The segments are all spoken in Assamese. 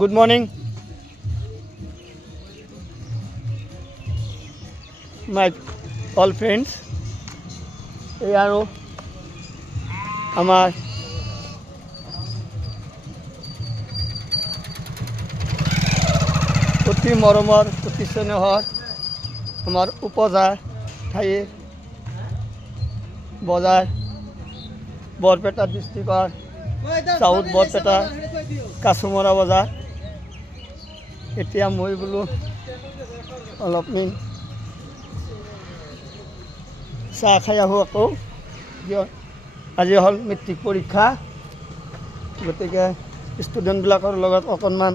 Good morning, my all friends. এই আৰু আমাৰ অতি মৰমৰ অতি স্নেহৰ আমাৰ উপজাৰ ঠাইৰ বজাৰ বৰপেটা ডিষ্ট্ৰিক্টৰ চাউথ বৰপেটা কাছুমৰা বজাৰ। এতিয়া মই বোলো অলপমান চাহ খাই আহোঁ আকৌ। আজি হ'ল মেট্ৰিক পৰীক্ষা, গতিকে ষ্টুডেণ্টবিলাকৰ লগত অকণমান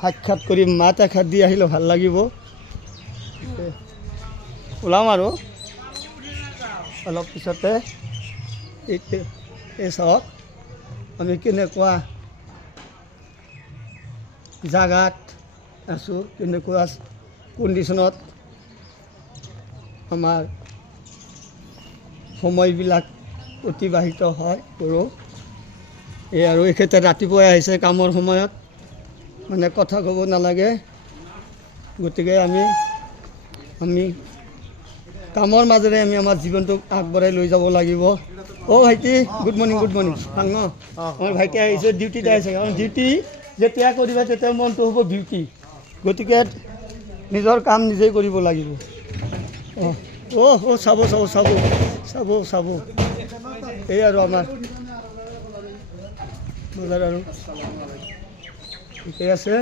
সাক্ষাৎ কৰি মাত এষাৰ দি আহিলে ভাল লাগিব। ওলাম আৰু অলপ পিছতে। এই চাওক আমি কেনেকুৱা জাগাত আছোঁ, কেনেকুৱা কণ্ডিশ্যনত আমাৰ সময়বিলাক অতিবাহিত হয় কৰোঁ। এই আৰু এখেতে ৰাতিপুৱাই আহিছে কামৰ সময়ত, মানে কথা ক'ব নালাগে, গতিকে আমি কামৰ মাজেৰে আমি আমাৰ জীৱনটোক আগবঢ়াই লৈ যাব লাগিব। অ' ভাইটি, গুড মৰ্ণিং, গুড মৰ্ণিং। ভাল ন? আমাৰ ভাইটি আহিছে, ডিউটিত আহিছে। কাৰণ ডিউটি যেতিয়া কৰিবা তেতিয়া মনটো হ'ব ডিউটি, গতিকে নিজৰ কাম নিজেই কৰিব লাগিব। চাব চাব চাব চাব চাব এই আৰু আমাৰ বজাৰ আৰু ঠিকে আছে।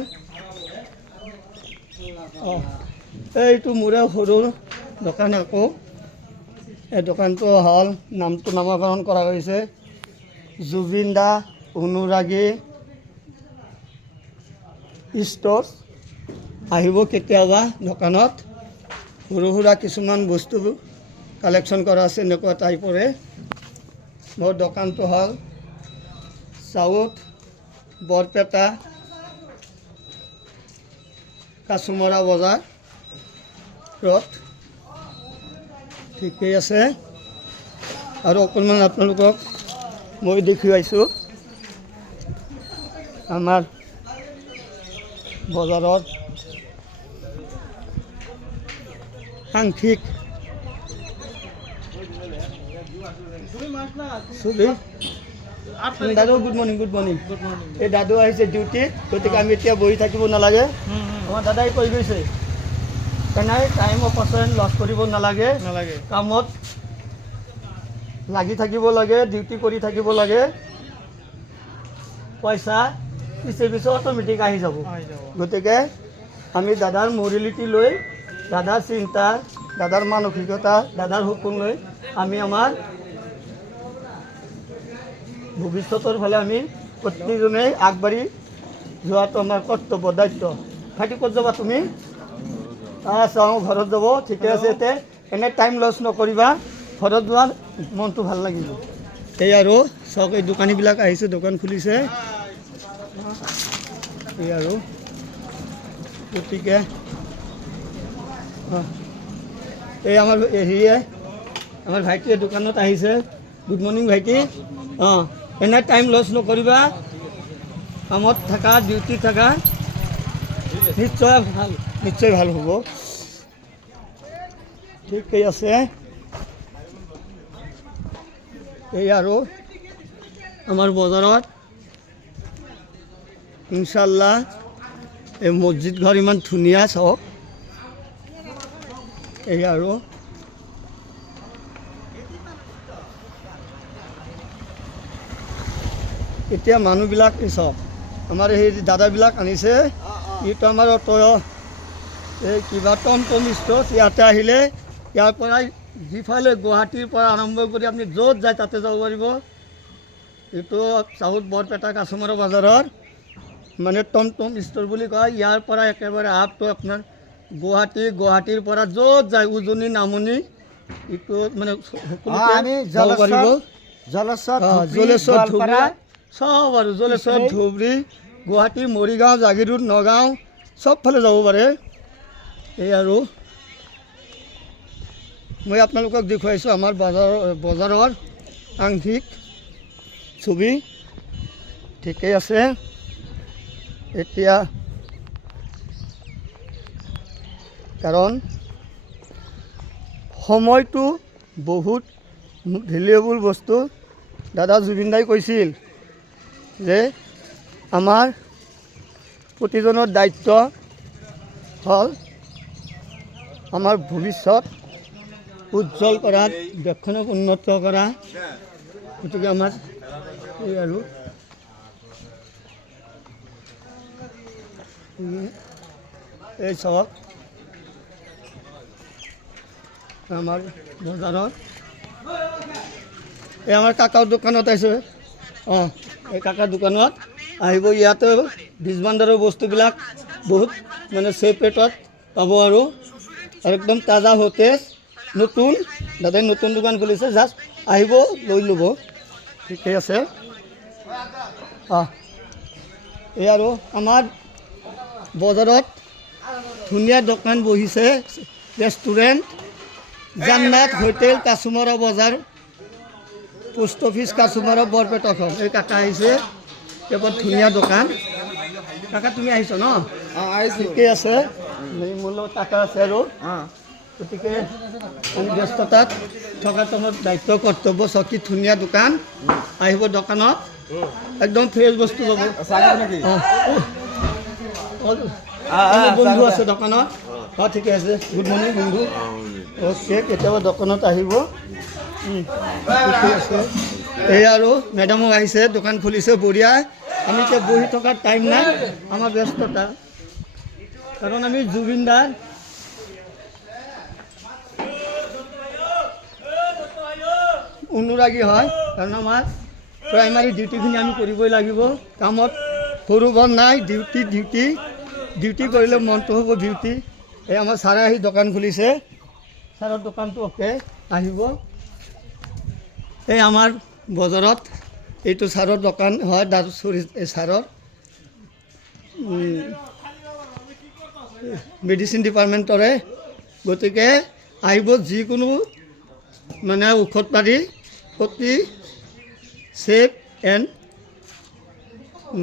এইটো মোৰে সৰু দোকান আকৌ। এই দোকানটো হ'ল নামটো নামাকৰণ কৰা হৈছে জুবিন দা অনুৰাগী ষ্ট'ৰ্ছ। আহিব কেতিয়াবা দোকানত, সৰু সুৰা কিছুমান বস্তু কালেকশ্যন কৰা আছে এনেকুৱা টাইপৰে। মোৰ দোকানটো হ'ল চাউথ বৰপেটা কাছুমৰা বজাৰ ৰোড। ঠিকেই আছে। আৰু অকণমান আপোনালোকক মই দেখুৱাইছোঁ আমাৰ বজাৰৰ সাংখ্যিক দাদু। Good morning, good morning. এই দাদু আহিছে ডিউটিত, গতিকে আমি এতিয়া বহি থাকিব নালাগে। আমাৰ দাদাই কৈ গৈছে নাই, টাইম অপচয় লছ কৰিব নালাগে, কামত লাগি থাকিব লাগে, ডিউটি কৰি থাকিব লাগে। পইচা পিছে পিছে অট'মেটিক আহি যাব। গতিকে আমি দাদাৰ মৰেলিটি লৈ, দাদাৰ চিন্তা, দাদাৰ মানসিকতা, দাদাৰ সপোন লৈ আমি আমাৰ ভৱিষ্যতৰ ফালে আমি প্ৰতিজনেই আগবাঢ়ি যোৱাটো আমাৰ কৰ্তব্য, দায়িত্ব। ভাইটি ক'ত যাবা তুমি? চাওঁ ঘৰত যাব। ঠিকে আছে। এতিয়া এনে টাইম লছ নকৰিবা, ঘৰত যোৱাৰ মনটো ভাল লাগিব। এই আৰু চাওক, এই দোকানীবিলাক আহিছে, দোকান খুলিছে। এই আৰু গতিকে এই আমাৰ হেৰিয়ে আমাৰ ভাইটিয়ে দোকানত আহিছে। গুড মৰ্ণিং ভাইটি। এনে টাইম লছ নকৰিবা, কামত থাকা, ডিউটিত থাকা, নিশ্চয় ভাল, নিশ্চয় ভাল হ'ব। ঠিকেই আছে। এই আৰু আমাৰ বজাৰত ইনশাল্লাহ এই মছজিদ ঘৰ ইমান ধুনীয়া চাওক। এই আৰু এতিয়া মানুহবিলাক চাওক, আমাৰ সেই দাদাবিলাক আনিছে, এইটো আমাৰ অটো এই কিবা টমটম ষ্ট'ৰ্ছ। ইয়াতে আহিলে ইয়াৰ পৰাই যিফালে গুৱাহাটীৰ পৰা আৰম্ভ কৰি আপুনি য'ত যায় তাতে যাব পাৰিব। এইটো চাউথ বৰপেটা কাছুমৰা বজাৰৰ মানে টমটম ষ্ট'ৰ বুলি কয়। ইয়াৰ পৰা একেবাৰে আপটো আপোনাৰ গুৱাহাটীৰ পৰা য'ত যায়, উজনি নামনি, এইটো মানে সকলোতে যাব পাৰিব। জলেশ্বৰ, ধুবুৰী, চব আৰু জলেশ্বৰ, ধুবুৰী, গুৱাহাটী, মৰিগাঁও, জাগিৰোড, নগাঁও চবফালে যাব পাৰে। এই আৰু মই আপোনালোকক দেখুৱাইছোঁ আমাৰ বজাৰৰ আংশিক ছবি। ঠিকেই আছে এতিয়া কাৰণ সময়টো বহুত ভেলুৱেবল বস্তু দাদা জুবিন দাই কৈছিল যে আমাৰ প্ৰতিজনৰ দায়িত্ব হ'ল আমাৰ ভৱিষ্যত উজ্জ্বল কৰা দেশখনক উন্নত কৰা গতিকে আমাৰ এই আৰু এই চাওক আমাৰ বজাৰত এই আমাৰ কাকাৰ দোকানত আছে অঁ এই কাকাৰ দোকানত আহিব ইয়াতে বীজ ভাণ্ডাৰৰ বস্তুবিলাক বহুত মানে চেফ ৰেটত পাব আৰু একদম তাজা সতেজ নতুন দাদাই নতুন দোকান খুলিছে জাষ্ট আহিব লৈ ল'ব ঠিকেই আছে অঁ এই আৰু আমাৰ বজাৰত ধুনীয়া দোকান বহিছে ৰেষ্টুৰেণ্ট জান্নাত হোটেল কাছুমাৰা বজাৰ পোষ্ট অফিচ কাছুমাৰা বৰপেটাখন এই কাকা আহিছে বৰ ধুনীয়া দোকান কাকা তুমি আহিছ ন ঠিকেই আছে মোৰ লগত কাকা আছে আৰু গতিকে আমি ব্যস্ততাত থকা তোমাৰ দায়িত্ব কৰ্তব্য চকী ধুনীয়া দোকান আহিব দোকানত একদম ফ্ৰেছ বস্তু ল'ব বন্ধু আছে দোকানত অঁ ঠিকে আছে গুড মৰ্ণিং বন্ধু অ'কে কেতিয়াবা দোকানত আহিব ঠিকে আছে এই আৰু মেডামো আহিছে দোকান খুলিছে বঢ়িয়া আমি এতিয়া বহি থকাৰ টাইম নাই আমাৰ ব্যস্ততা কাৰণ আমি জুবিন দাৰ অনুৰাগী হয় কাৰণ আমাৰ প্ৰাইমাৰী ডিউটিখিনি আমি কৰিবই লাগিব কামত সৰু বৰ নাই ডিউটি কৰিলে মনটো হ'ব ডিউটি এই আমাৰ ছাৰে আহি দোকান খুলিছে ছাৰৰ দোকানটো অ'কে আহিব এই আমাৰ বজাৰত এইটো ছাৰৰ দোকান হয় দাদুচুৰি এই ছাৰৰ মেডিচিন ডিপাৰ্টমেণ্টৰে গতিকে আহিব যিকোনো মানে ঔষধ পাতি অতি চেফ এণ্ড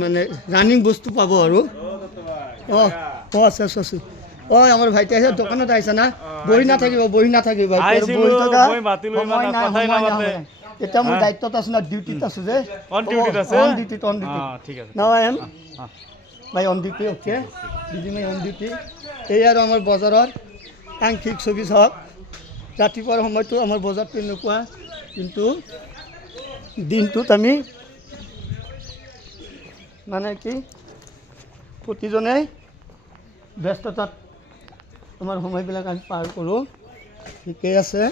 মানে ৰানিং বস্তু পাব আৰু অঁ আছে আছোঁ অঁ আমাৰ ভাইটি আহিছে দোকানত আহিছে না বহি নাথাকিব বহি থকা এতিয়া মোৰ দায়িত্বত আছোঁ না ডিউটিত আছোঁ যে on duty now I M my own duty okay দিদি মাই অন ডিউটি এই আৰু আমাৰ বজাৰৰ আংশিক ছবি চাওক ৰাতিপুৱাৰ সময়টো আমাৰ বজাৰটো এনেকুৱা কিন্তু দিনটোত আমি মানে কি প্ৰতিজনে ব্যস্ততাত আমাৰ সময়বিলাক আমি পাৰ কৰোঁ ঠিকেই আছে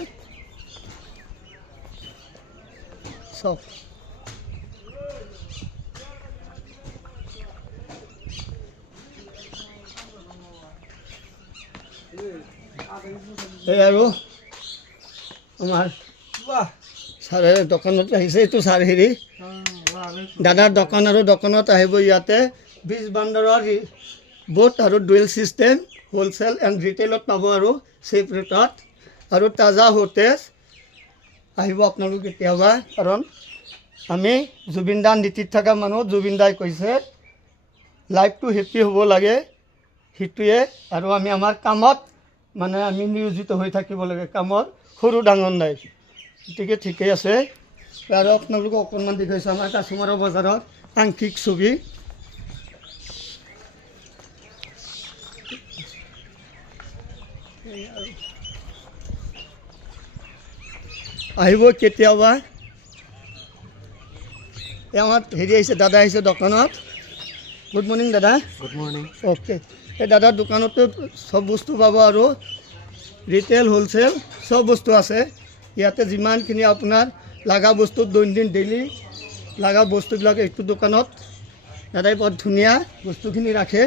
চব এই আৰু আমাৰ ছাৰে দোকানত আহিছে এইটো ছাৰ হেৰি দাদাৰ দোকান আৰু দোকানত আহিব ইয়াতে বীজ ভাণ্ডাৰৰ বোট আৰু ডুৱেল ছিষ্টেম হ'লচেল এণ্ড ৰিটেইলত পাব আৰু চেফ ৰেটত আৰু তাজা সতেজ আহিব আপোনালোক কেতিয়াবা কাৰণ আমি জুবিন দাৰ নীতিত থকা মানুহ জুবিন দাই কৈছে লাইফটো হেপ্পী হ'ব লাগে সেইটোৱে আৰু আমি আমাৰ কামত মানে আমি নিয়োজিত হৈ থাকিব লাগে কামৰ সৰু ডাঙৰ নাই গতিকে ঠিকেই আছে আৰু আপোনালোকক অকণমান দেখুৱাইছোঁ আমাৰ কাছুমাৰা বজাৰত আংশিক ছবি আহিব কেতিয়াবা এই আমাৰ হেৰি আহিছে দাদা আহিছে দোকানত গুড মৰ্ণিং দাদা গুড মৰ্ণিং অ'কে এই দাদাৰ দোকানতো চব বস্তু পাব আৰু ৰিটেইল হ'লচেল চব বস্তু আছে ইয়াতে যিমানখিনি আপোনাৰ লগা বস্তু দৈনন্দিন ডেইলি লগা বস্তুবিলাক এইটো দোকানত দাদাই বৰ ধুনীয়া বস্তুখিনি ৰাখে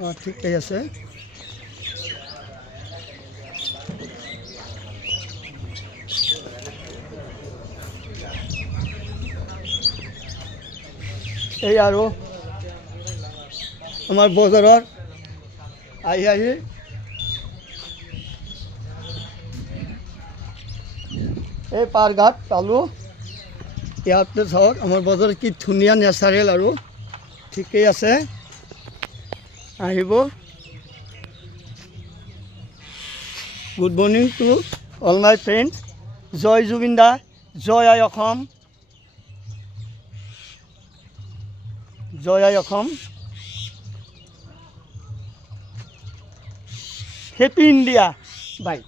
অঁ ঠিকেই আছে এই আৰু আমাৰ বজাৰৰ আহি এই পাৰঘাট পালোঁ ইয়াতে চাওক আমাৰ বজাৰত কি ধুনীয়া নেচাৰেল আৰু ঠিকেই আছে আহিব good morning to all my friends জয় জুবিন দা জয় আই অসম জয় আই অসম হেপী ইণ্ডিয়া বাই